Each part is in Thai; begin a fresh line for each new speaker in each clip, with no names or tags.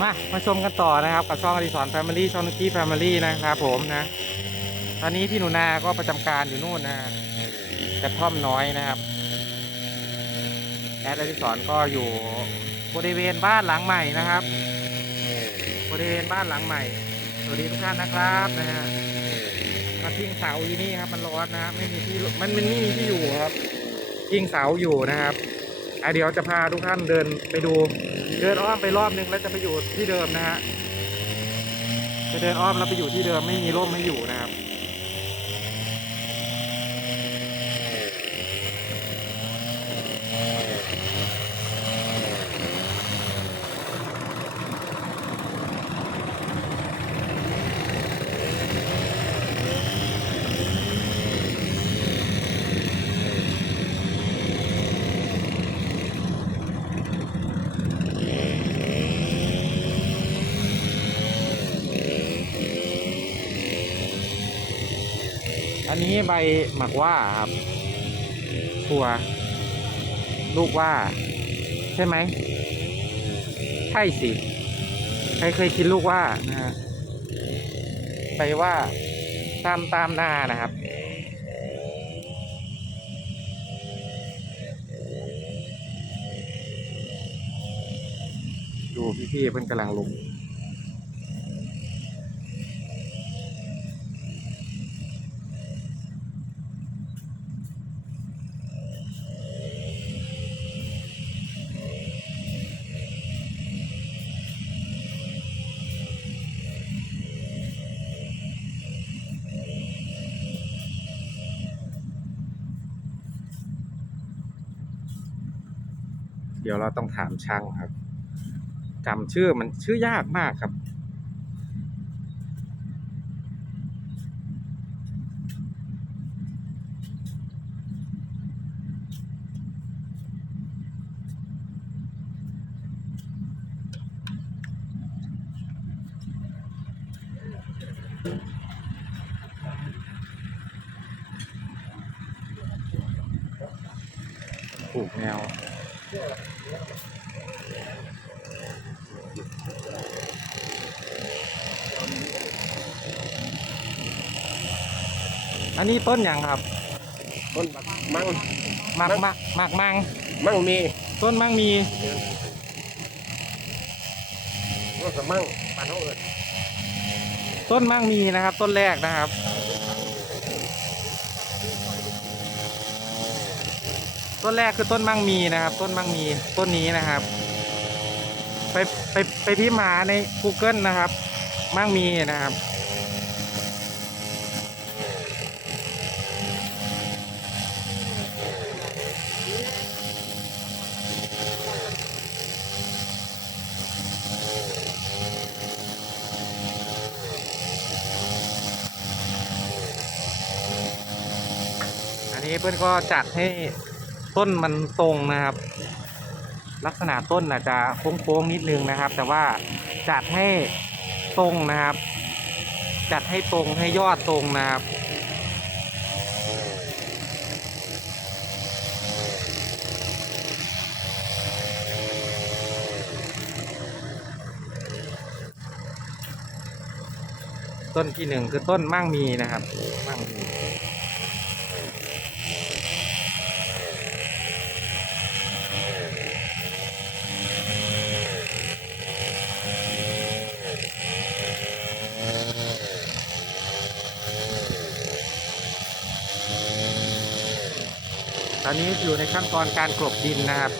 มามาชมกันต่อนะครับ กับช่องอดิสรแฟมิลี่ช่องนุกี้แฟมิลี่นะครับผมนะตอนนี้พี่หนูนาก็ประจำการอยู่นู่นนะฮะกระท่อมน้อยนะครับแอดอดิสรก็อยู่บริเวณบ้านหลังใหม่นะครับ บริเวณบ้านหลังใหม่ สวัสดีทุกท่านนะครับนะฮะมาทิ้งเสาอยู่นี่ครับ มันร้อนนะครับไม่มีที่มันมันไม่มีที่อยู่ครับทิ้งเสาอยู่นะครับเดี๋ยวจะพาทุกท่านเดินไปดู เดินอ้อมไปรอบนึงแล้วจะไปอยู่ที่เดิมนะฮะจะเดินอ้อมแล้วไปอยู่ที่เดิมไม่มีร่มไม่อยู่นะครับ อันนี้ใบหมักว่าครับถั่วลูกว่า ใช่ไหมใช่สิ ใครเคยกินลูกว่านะฮะใบว่าตามตามหน้านะครับ ดูพี่ๆเพิ่นกำลังลง ดี๋ยวเราต้องถามช่างครับจำชื่อมันชื่อยากมากครับ ปลูกแนว อันนี้ต้นอย่างครับ
ต้นบักมั่ง
มัก
มั
มัก
ก
มักมัง
มั่งมี
ต้นมังมี
ต้นกับมั่งปานเท่าเอิญ
ต้นมังมีนะครับ ต้นแรกนะครับ ต้นแรกคือต้นมังมีนะครับ ต้นมังมีต้นนี้นะครับ ไปไปไปพิมพ์หาใน Google นะครับ มังมีนะครับ อันนี้เพื่อนก็จัดให้ ต้นมันตรงนะครับ ลักษณะต้นอาจจะโค้งๆนิดนึงนะครับ แต่ว่าจัดให้ตรงนะครับ จัดให้ตรงให้ยอดตรงนะครับต้นที่หนึ่งคือต้นมั่งมีนะครับ มั่งมี อนนี้อยู่ในขั้นตอนการกลบดินนะครับ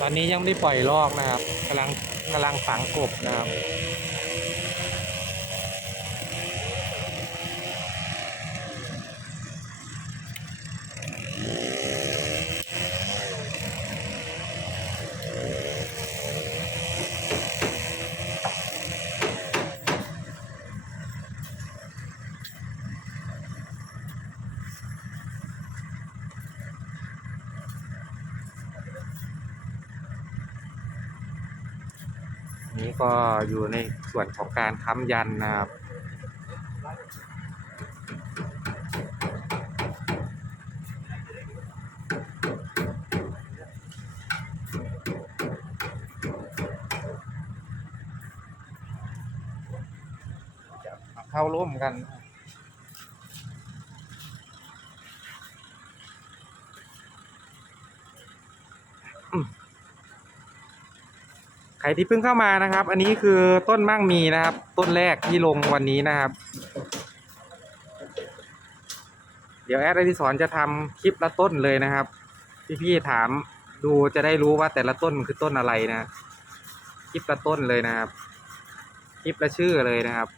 ตอนนี้ยังไม่ได้ปล่อยลอกนะครับกำลังกำลังฝังกบนะครับ นี่ก็อยู่ในส่วนของการค้ำยันนะครับเข้าร่วมกัน ใครที่เพิ่งเข้ามานะครับ อันนี้คือต้นมั่งมีนะครับ ต้นแรกที่ลงวันนี้นะครับ เดี๋ยวแอดอดิสอนจะทำคลิปละต้นเลยนะครับ พี่ๆถามดูจะได้รู้ว่าแต่ละต้นคือต้นอะไรนะ คลิปละต้นเลยนะครับ คลิปละชื่อเลยนะครับ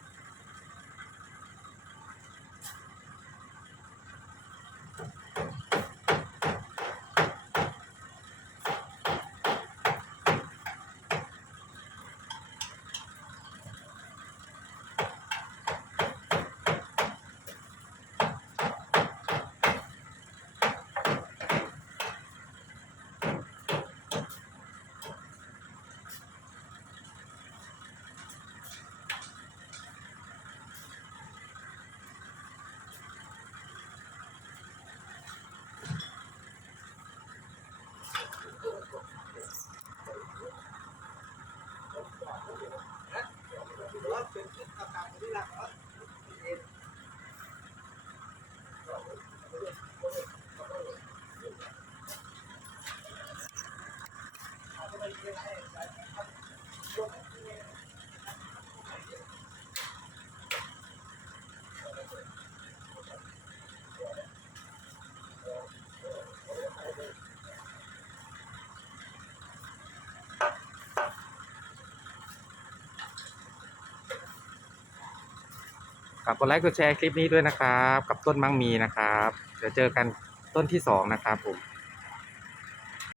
ฝากกดไลค์กดแชร์คลิปนี้ด้วยนะครับ กับต้นมังมีนะครับ เดี๋ยวเจอกันต้นที่สองนะครับผม